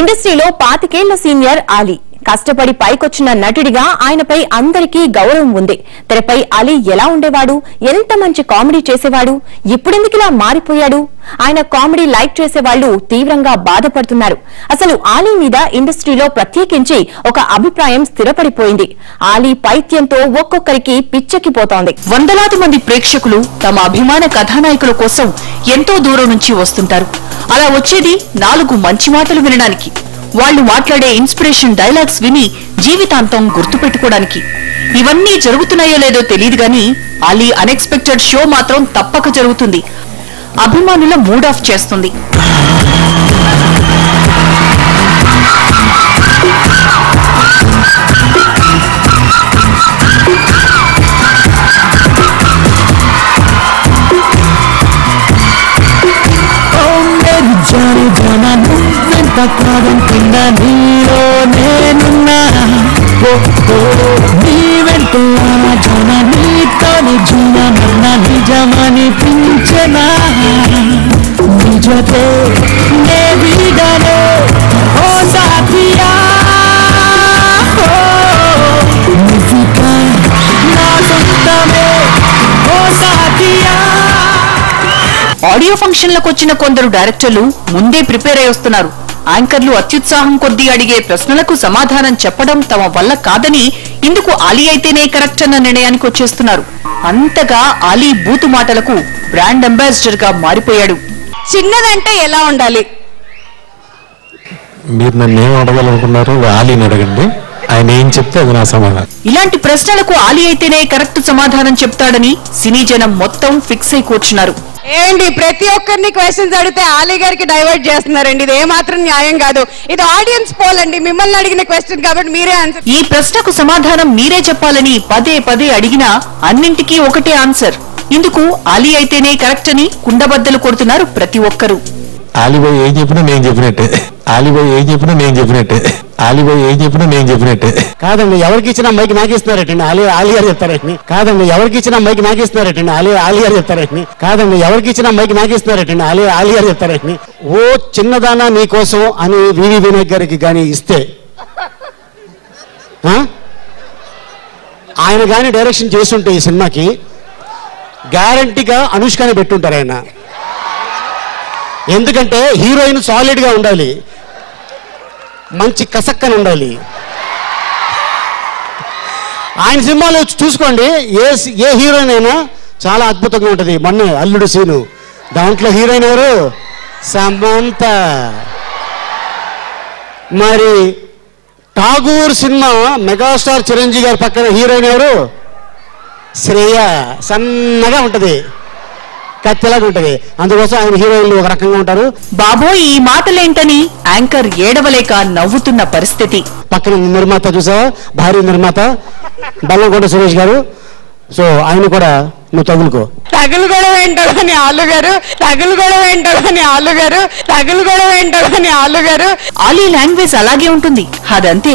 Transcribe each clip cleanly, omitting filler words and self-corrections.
ఇండస్ట్రీలో 25 ఏళ్ల సీనియర్ అలీ కష్టపడి పైకొచ్చిన నటుడిగా ఆయనపై అందరికీ గౌరవం ఉంది. తెరపై అలీ ఎలా ఉండేవాడు, ఎంత మంచి కామెడీ చేసేవాడు, ఇప్పుడెందుకిలా మారిపోయాడు? ఆయన కామెడీ లైక్ చేసేవాళ్లు తీవ్రంగా బాధపడుతున్నారు. అసలు అలీ మీద ఇండస్ట్రీలో ప్రత్యేకించి ఒక అభిప్రాయం స్థిరపడిపోయింది. అలీ పైత్యంతో ఒక్కొక్కరికి పిచ్చెక్కిపోతోంది. వందలాది మంది ప్రేక్షకులు తమ అభిమాన కథానాయకుల కోసం ఎంతో దూరం నుంచి వస్తుంటారు. అలా వచ్చేది 4 మంచి మాటలు వినడానికి, వాళ్లు మాట్లాడే ఇన్స్పిరేషన్ డైలాగ్స్ విని జీవితాంతం గుర్తుపెట్టుకోవడానికి. ఇవన్నీ జరుగుతున్నాయో లేదో తెలియదు గానీ అలీ అన్ఎక్స్పెక్టెడ్ షో మాత్రం తప్పక జరుగుతుంది. అభిమానుల మూడ్ ఆఫ్ చేస్తుంది. నీలో నేనున్నా నీ వెంటున్నా జన నీతో నిజమన్న నిజమనిపించనా నిజతే నే వీడనే ఓ సాథియా నిజికా నా సొంతమే ఓ సాథియా. ఆడియో ఫంక్షన్లకు వచ్చిన కొందరు డైరెక్టర్లు ముందే ప్రిపేర్ అయి వస్తున్నారు. యాంకర్లు అత్యుత్సాహం కొద్దీ అడిగే ప్రశ్నలకు సమాధానం చెప్పడం తమ వల్ల కాదని ఇందుకు అలీ అయితేనే కరెక్ట్ అన్న నిర్ణయానికి వచ్చేస్తున్నారు. అంతగా అలీ బూతు మాటలకు బ్రాండ్ అంబాసిడర్ గా మారిపోయాడు. చిన్నదంటే ఎలా ఉండాలి? మీరు నన్ను ఏం అడగాలనుకున్నారు? అలీని అడగండి, ఆయన ఏం చెప్తే అది నా సమాధానం. ఇలాంటి ప్రశ్నలకు అలీ అయితేనే కరెక్ట్ సమాధానం చెప్తాడని సినీ జనం మొత్తం ఫిక్స్ అయి కూర్చున్నారు. ఏంటి ప్రతి ఒక్కరిని క్వశ్చన్స్ అడిగితే అలీ గారికి డైవర్ట్ చేస్తున్నారండి. ఇది ఏమాత్రం న్యాయం కాదు. ఇది ఆడియన్స్ పోల్ అండి. మిమ్మల్ని అడిగిన క్వశ్చన్ కాబట్టి మీరే ఆన్సర్. ఈ ప్రశ్నకు సమాధానం మీరే చెప్పాలని పదే పదే అడిగినా అన్నింటికీ ఒకటే ఆన్సర్. ఇందుకు అలీ అయితేనే కరెక్ట్ అని కుండబద్దలు కొడుతున్నారు ప్రతి ఒక్కరు. అలీబాయ్ ఏం చెప్పినా నేను చెప్పినట్టే, అలీబాయ్ ఏం చెప్పినా నేను చెప్పినట్టే, అలీబాయ్ ఏం చెప్పినా నేను చెప్పినట్టే. కాదండి, ఎవరికి ఇచ్చినా మైకి నాకు ఇస్తున్నారటండి, అలీ గారు చెప్తారటండి. కాదండి, ఎవరికి ఇచ్చినా మైకి నాకు ఇస్తున్నారటండి, అలీ గారు చెప్తారటండి. కాదండి, ఎవరికి ఇచ్చినా మైకి నాకు ఇస్తున్నారటండి, అలీ గారు చెప్తారటండి. ఓ చిన్నదానా నీ కోసం అని వివి వినాయక్ గారికి కానీ ఇస్తే ఆయన కానీ డైరెక్షన్ చేస్తుంటే ఈ సినిమాకి గ్యారంటీగా అనుష్కని పెట్టుంటారు ఆయన. ఎందుకంటే హీరోయిన్ సాలిడ్ గా ఉండాలి, మంచి కసక్కని ఉండాలి. ఆయన సినిమాలో చూసుకోండి, ఏ హీరోయిన్ అయినా చాలా అద్భుతంగా ఉంటుంది. మొన్న అల్లుడు సీను, దాంట్లో హీరోయిన్ ఎవరు? సమంత. మరి ఠాగూర్ సినిమా మెగాస్టార్ చిరంజీవి గారి పక్కన హీరోయిన్ ఎవరు? శ్రేయ. సన్నగా ఉంటది, కత్తిలాగా ఉంటది. అందుకోసం ఆయన హీరోయిన్లు ఒక రకంగా ఉంటారు. బాబోయ్, ఈ మాటలేంటని యాంకర్ ఏడవలేక నవ్వుతున్న పరిస్థితి. పక్కన నిర్మాత చూసావా, భారీ నిర్మాత బల్లంకొండ సురేష్ గారు. సో ఆయన కూడా నువ్వు తగులుకో. తగులుగొడవ ఏంటో అని ఆలు గారు, తగులుగొడవ ఏంటో అని ఆలు గారు, తగులుగొడవ ఏంటో అని ఆలు గారు. అలీ లాంగ్వేజ్ అలాగే ఉంటుంది, అదంతే.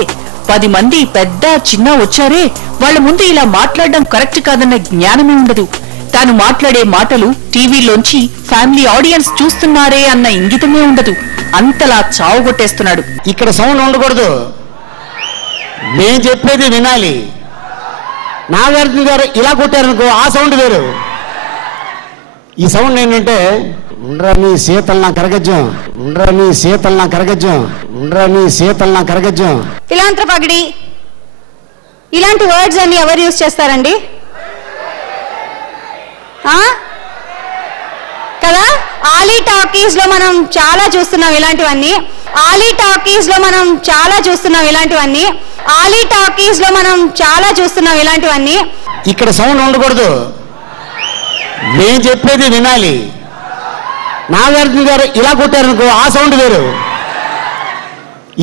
10 మంది పెద్ద చిన్న వచ్చారే, వాళ్ళ ముందు ఇలా మాట్లాడడం కరెక్ట్ కాదన్న జ్ఞానమే ఉండదు. తాను మాట్లాడే మాటలు టీవీలోంచి ఫ్యామిలీ ఆడియన్స్ చూస్తున్నారే అన్న ఇంగితమే ఉండదు. అంతలా చావుగొట్టేస్తున్నాడు. ఇక్కడ సౌండ్ ఉండకూడదు, నేను చెప్పేది వినాలి. నాగార్జున గారు ఇలా కొట్టారనుకో, ఆ సౌండ్ వేరు. ఈ సౌండ్ ఏంటంటే ఉండ్రా నీ శీతల్ నా కరగజ్జం, ఉండ్రా నీ శీతల్ నా కరగజ్జం, ఉండ్రా నీ శీతల్ నా కరగజ్జం. ఫిలాంథ్రపీ ఇలాంటి వర్డ్స్ అన్ని ఎవరు యూజ్ చేస్తారండి కదా? ఆలీ టాకీస్ లో మనం చాలా చూస్తున్నాం ఇలాంటివన్నీ. ఆలీ టాకీస్ లో మనం చాలా చూస్తున్నాం ఇలాంటివన్నీ. ఆలీ టాకీస్ లో మనం చాలా చూస్తున్నాం ఇలాంటివన్నీ. ఇక్కడ సౌండ్ ఉండకూడదు, నేను చెప్పేది వినాలి. నాగార్జున గారు ఇలా కొట్టారనుకో, ఆ సౌండ్ వేరు.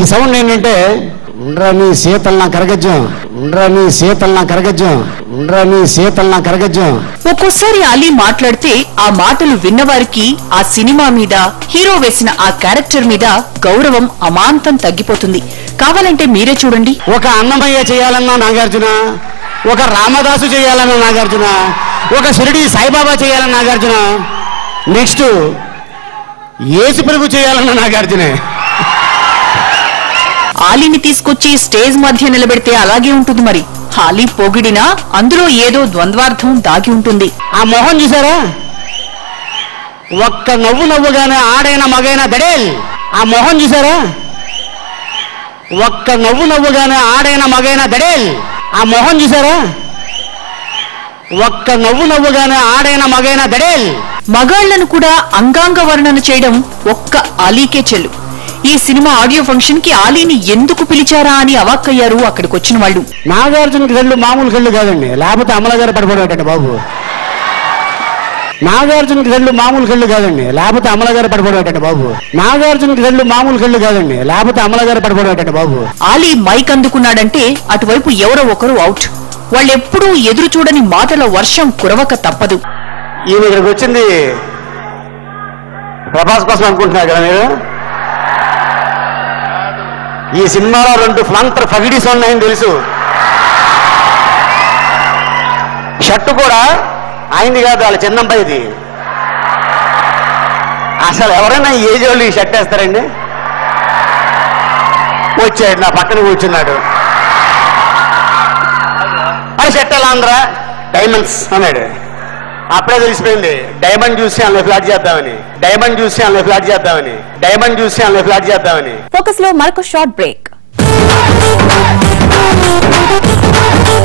ఈ సౌండ్ ఏంటంటే ఉండ్రా నీ శీతల్ నా కరగజ్జం, ఉండ్రా నీ శీతల్ నా కరగజ్జం, ఉండ్రా నీ శీతల్ నా కరగజ్జం. ఒక్కోసారి అలీ మాట్లాడితే ఆ మాటలు విన్నవారికి ఆ సినిమా మీద, హీరో వేసిన ఆ క్యారెక్టర్ మీద గౌరవం అమాంతం తగ్గిపోతుంది. కావాలంటే మీరే చూడండి. ఒక అన్నమయ్య చేయాలన్నా నాగార్జున, ఒక రామదాసు చేయాలన్నా నాగార్జున, ఒక షిరిడి సాయిబాబా చేయాలన్నా నాగార్జున, నెక్స్ట్ యేసు ప్రభు చేయాలన్నా నాగార్జునే. ఆలీని తీసుకొచ్చి స్టేజ్ మధ్య నిలబెడితే అలాగే ఉంటుంది మరి. ఆలీ పొగిడినా అందులో ఏదో ద్వంద్వార్థం దాగి ఉంటుంది. ఆ మొహం చూసారా? ఒక్క నవ్వు నవ్వుగానే ఆడైన మగైన దడేల్. ఆ మొహం చూసారా? ఒక్క నవ్వు నవ్వుగానే ఆడైన మగైన దడేల్. ఆ మొహం చూసారా? ఒక్క నవ్వు నవ్వుగానే ఆడైన మగైన దడేల్. మగాళ్లను కూడా అంగాంగ వర్ణన చేయడం ఒక్క ఆలీకే చెల్లు. ఈ సినిమా ఆడియో ఫంక్షన్ కి ఆలీని ఎందుకు పిలిచారా అని అవాక్కయ్యారు అక్కడికొచ్చిన వాళ్ళు. నాగార్జునకి కళ్ళు మామూలు కళ్ళు కాదండి, లేకపోతే అమలగారు పడిపోవటండి బాబు. నాగార్జునకి కళ్ళు మామూలు కళ్ళు కాదండి, లేకపోతే అమలగారు పడిపోవటండి బాబు. నాగార్జునకి కళ్ళు మామూలు కళ్ళు కాదండి, లేకపోతే అమలగారు పడిపోవటండి బాబు. ఆలీ మైక్ అందుకున్నాడంటే అటువైపు ఎవరో ఒకరు అవుట్. వాళ్ళెప్పుడూ ఎదురు చూడని మాటల వర్షం కురవక తప్పదు. ఈయన ఇక్కడికి వచ్చింది ప్రభాస్ కోసం అనుకుంటున్నారు కదా మీరు? ఈ సినిమాలో 2 ఫ్లాంతర్ ఫగిడీస్ ఉన్నాయని తెలుసు. షర్టు కూడా ఆయనది కాదు, వాళ్ళ చిన్నబ్బాయిది. అసలు ఎవరైనా ఏజ్ వాళ్ళు ఈ షర్ట్ వేస్తారండి? వచ్చాడు, నా పక్కన కూర్చున్నాడు. అది షర్ట్ ఎలా అందరా? డైమండ్స్ అన్నాడు. అప్పుడే తెలిసిపోయింది డైమండ్ చూసి అలా ఫ్లాట్ చేద్దామని, డైమండ్ చూసి అలా ఫ్లాట్ చేద్దామని, డైమండ్ చూసి అలా ఫ్లాట్ చేద్దామని. ఫోకస్ లో మరొక షార్ట్ బ్రేక్.